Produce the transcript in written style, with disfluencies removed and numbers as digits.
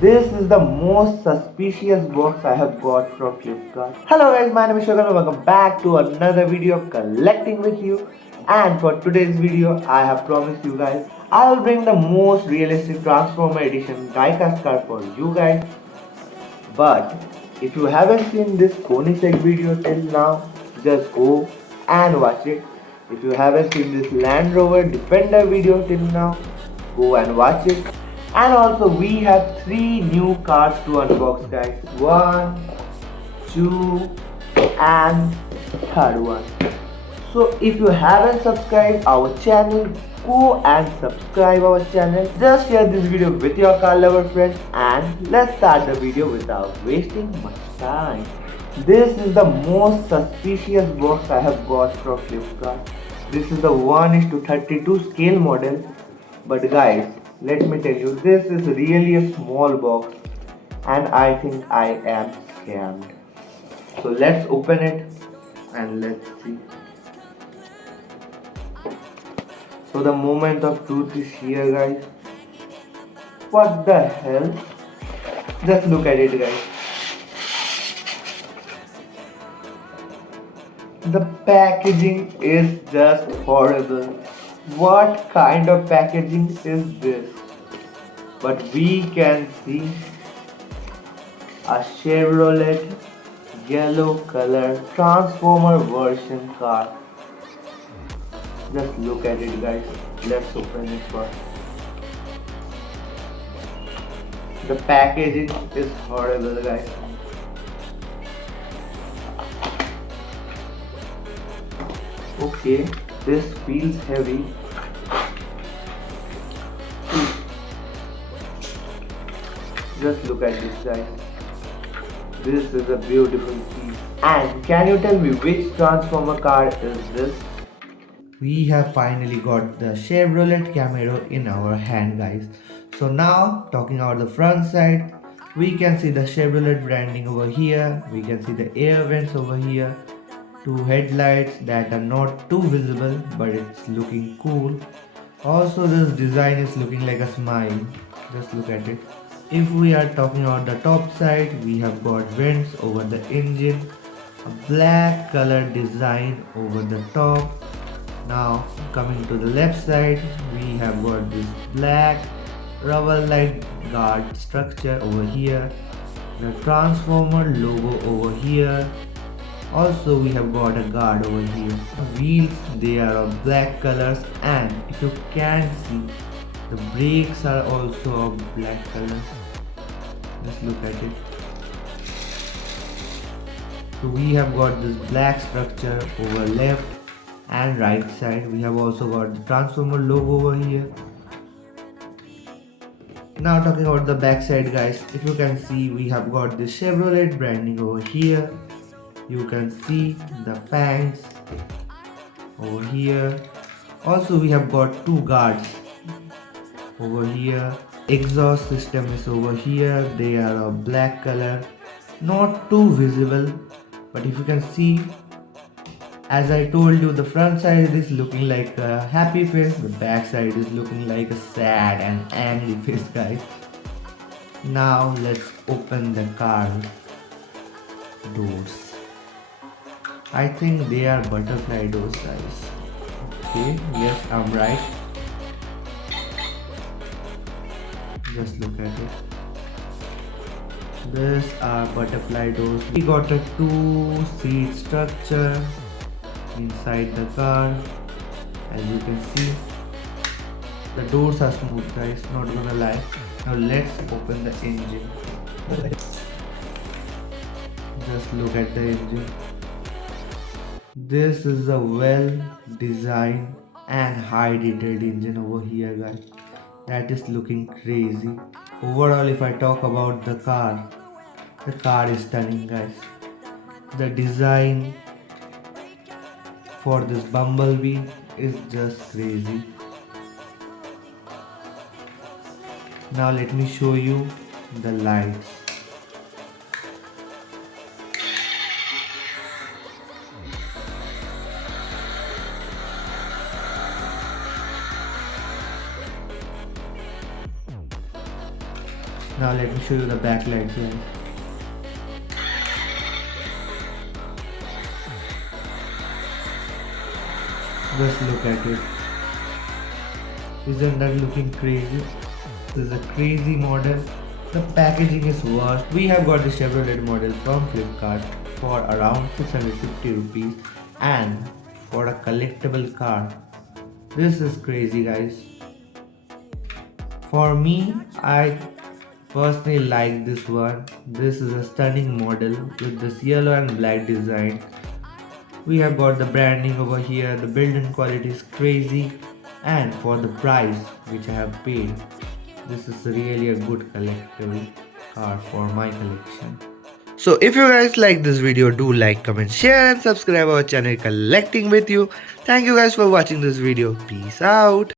This is the most suspicious box I have got from Flipkart. Hello guys, my name is Shogun and welcome back to another video of collecting with you. And for today's video, I have promised you guys I will bring the most realistic Transformer Edition diecast car for you guys. But if you haven't seen this Koenigsegg video till now, just go and watch it. If you haven't seen this Land Rover Defender video till now, go and watch it. And also we have 3 new cars to unbox guys. 1, 2 and third one. So if you haven't subscribed our channel, go and subscribe our channel. Just share this video with your car lover friends and let's start the video without wasting much time. This is the most suspicious box I have got from Flipkart. This is the 1:32 scale model. But guys, let me tell you, this is really a small box and I think I am scammed. So let's open it and let's see. So the moment of truth is here guys. What the hell? Just look at it guys. The packaging is just horrible. What kind of packaging is this? But we can see a Chevrolet yellow color Transformer version car. Just look at it guys. Let's open it first. The packaging is horrible guys. Okay, this feels heavy. Just look at this guys. This is a beautiful piece. And can you tell me which Transformer car is this? We have finally got the Chevrolet Camaro in our hand guys. So now talking about the front side, we can see the Chevrolet branding over here. We can see the air vents over here. 2 headlights that are not too visible but it's looking cool. Also this design is looking like a smile. Just look at it. If we are talking about the top side, we have got vents over the engine, a black color design over the top. Now coming to the left side, we have got this black rubber light guard structure over here, the Transformer logo over here. Also we have got a guard over here. The wheels, they are of black colors, and if you can see, the brakes are also of black color. Just look at it. So we have got this black structure over left and right side. We have also got the Transformer logo over here. Now talking about the back side guys, if you can see, we have got the Chevrolet branding over here. You can see the fangs over here. Also we have got 2 guards over here. Exhaust system is over here. They are of black color, not too visible, but if you can see, as I told you, the front side is looking like a happy face, the back side is looking like a sad and angry face guys. Now let's open the car doors. I think they are butterfly doors guys. Okay, yes, I'm right. Just look at it. These are butterfly doors. We got a 2-seat structure inside the car. As you can see, the doors are smooth guys, not gonna lie. Now let's open the engine. Just look at the engine. This is a well designed and high detailed engine over here guys. That is looking crazy. Overall, if I talk about the car is stunning guys. The design for this Bumblebee is just crazy. Now let me show you the lights. Now let me show you the backlights guys. Just look at it. Isn't that looking crazy? This is a crazy model. The packaging is worst. We have got the Chevrolet model from Flipkart for around 650 rupees, and for a collectible car. This is crazy guys. For me, I personally like this one. This is a stunning model with this yellow and black design. We have got the branding over here. The build-in quality is crazy, and for the price which I have paid, this is really a good collectible car for my collection. So if you guys like this video, do like, comment, share and subscribe our channel Collecting With You. Thank you guys for watching this video. Peace out.